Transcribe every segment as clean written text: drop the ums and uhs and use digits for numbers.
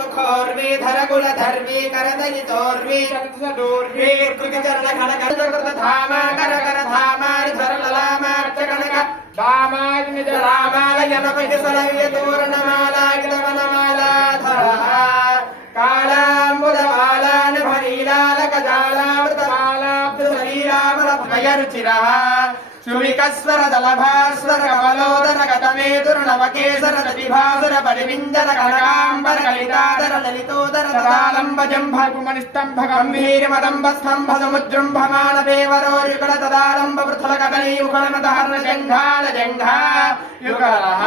मुखोर्वीधरकुलधर्वी करदयितोर्वी चक्षुषदूर्वी कृतिचरणखनकधामा करकरधामारिधरललामार्चकनक वामाग्निजरामालयनपतिसलव्यतोरणमालागितवनमालाधरः कालाम्बुदमालानभरीलालकजालामृतमालाब्धशरीरामरद्वयरुचिरः सुविकस्वर दलभास्वर कमलोदर गतमेतुर नवकेसर प्रतिभासुर परिविंजर कनकांबर कलितादर ललितोदर तदालंब जंभकुमनिस्तंभ गंभीरमदंब स्तंभ समुजृंभमान पेवरो युगल तदालंब पृथुल कदली युगलमदहर्न जंघाल जंघा युगलः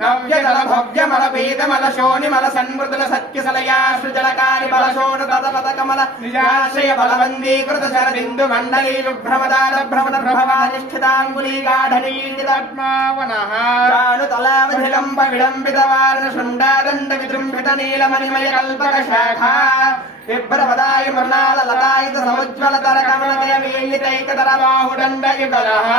नव्यदल भव्यमल वेदमल शोणिमल सन्मृदुल सत्यसलयाश्रुजलकारि बलशोण तदपद कमल निजाश्रय बलवन्दीकृत शरदिन्दु मण्डली विभ्रमदाल भ्रमण प्रभवानिष्ठिताङ्गुली गाढनीलितात्मावनः चानुतलावधिलम्ब विलम्बितवार्ण शृण्डादण्ड विजृम्भित नीलमणिमय कल्पक शाखा विभ्रपदाय मृणाल लतायित समुज्ज्वलतर कमलकय मीलितैकतर बाहुदण्ड युगलः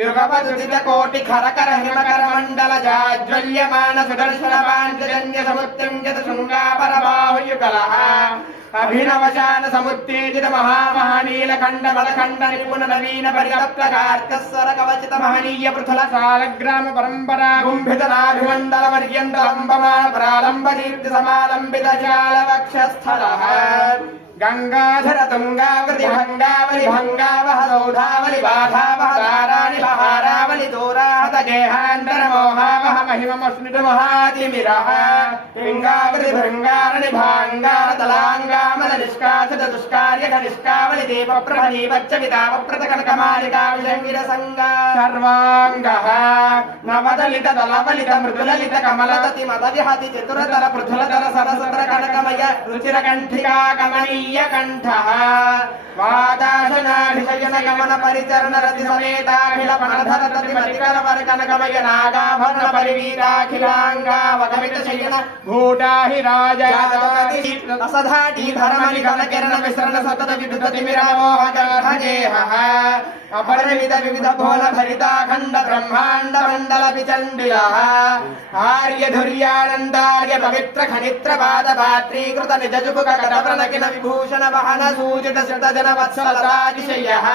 युगपदुदित कोटि खरकर हिमकर मण्डल जाज्वल्यमान सुदर्शन पाञ्चजन्य समुत्तङ्गत शृङ्गापर बाहु युगलः अभिनवशान समुत्तेजित महामहानील खंड मलखंड निपुण नवीन परितप्त कार्तस्वर कवचित महनीय पृथुल सालग्राम परंपरा कुंभित नाभिमंडल वर्यंतलंबमान प्रालंब दीप्ति समालंबित शाल वक्षस्थलः गंगाधर तुंगावति भंगावली भंगावह सौधावली बाधावह ताराणि बहारावली दोराहत गेहांतर मोहावह महिममस्मित महातिमिरः लिंगावति भृंगारणि भांगार तलांगामल निष्कासित दुष्कार्य निष्कावली दीप प्रभनी वच्च विताप प्रतकनकमालिका विजंगिर संगा सर्वांगः नवदलित दलवलित मृदुललित कमलदति मदविहति चतुरतर पृथुलतर सरसतर कनकमय रुचिर कंठिका कमनीय कंठः वादाशनाभिशयन गमन परिचरण रति समेताखिल पणधर तति मतिकर वर कनकमय नागाभरण परिवीराखिलांगावगमित शयन भूटाहि राजा असधाटी धर्मनि गणकिरण विसरण सतत विद्युत तिमिरामोह गर्भगेहः अपरिमित विविध भोल भरिताखंड ब्रह्मांड मंडल विचंडिलः आर्य धुर्यानंदार्य पवित्र खनित्र पाद पात्रीकृत निज जुपुक कटव्रणकिन विभूषण वहन सूचित श्रुत जन वत्सलतातिशयः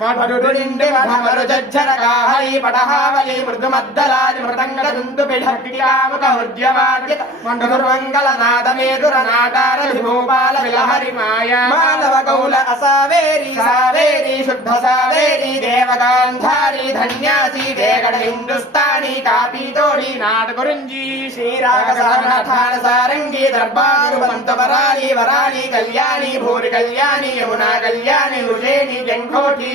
मधुरिंडि मधुमरुजज्जर काहली पटहावली मृदुमद्दलादि मृदंगल दुन्दुभिढक्टिकामुक हृद्यवाद्य मण्डुर्मङ्गल नादमेदुर नाटार विभूपाल विलहरि माया मालव कौल असावेरी सावेरी शुद्ध सावेरी देवगांधारी धन्यासी देगड़ हिंदुस्तानी कापी तोड़ी नाट गुरुंजी श्रीराग सारनाथान सारंगी दरबार पंतवराली वराली कल्याणी भूरि कल्याणी यमुना कल्याणी उज्जैनी जंघोटी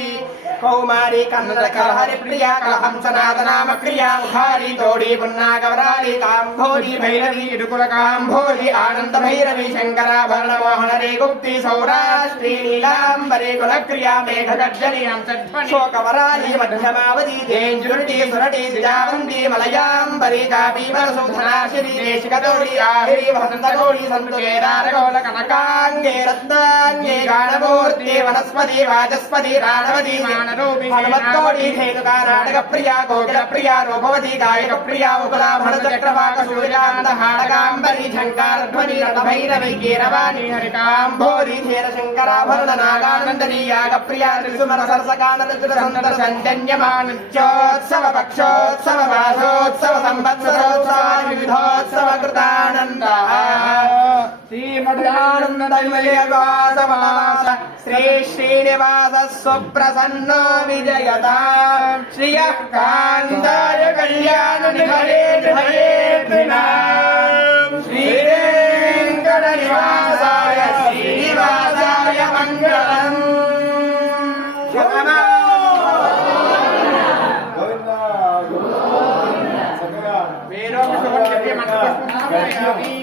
कौमारी कन्नड़ कलहरि प्रिया कलहंस नाद नाम क्रिया मुखारी तोड़ी पुन्ना गवराली काम्भोरी भैरवी इडुकुल काम्भोरी आनंद भैरवी शंकराभरण मोहन रे गुप्ती सौराष्ट्री नीलांबरी कुलक्रिया मेघ गर्जनी शोकवराली मध्यमावती देंजुरुटी सुरटी द्विजावंती मलयांबरी कापी वरसुधना श्री देशिकतोड़ी आहिरी वसंत गौरी संत केदार गौल कनकांगे रत्नांगे गानमूर्ति वनस्पति वाचस्पति राणवती हनुमत्तोड़ी धेनुका नाटक प्रिया कोकिल प्रिया रूपवती गायक प्रिया मुकुलाभरण चक्रवाक सूर्यकांत हाडकांबरी झंकार ध्वनि रथभैरवी कीरवाणी हरिकांभोरी धीर शंकराभरण नागानंदनी याग प्रिया त्रिसुमन सरसकानन संतर संजन्यमान नित्योत्सव पक्षोत्सव मासोत्सव संवत्सरोत्सव विविधोत्सव कृतानंदः श्रीमद्यानंदमयवासवास श्री श्रीनिवास सुप्रसन्नो विजयता श्रियः कान्ताय कल्याण निधये श्रीवेङ्कटनिवासाय श्रीनिवासाय मङ्गलम् Pero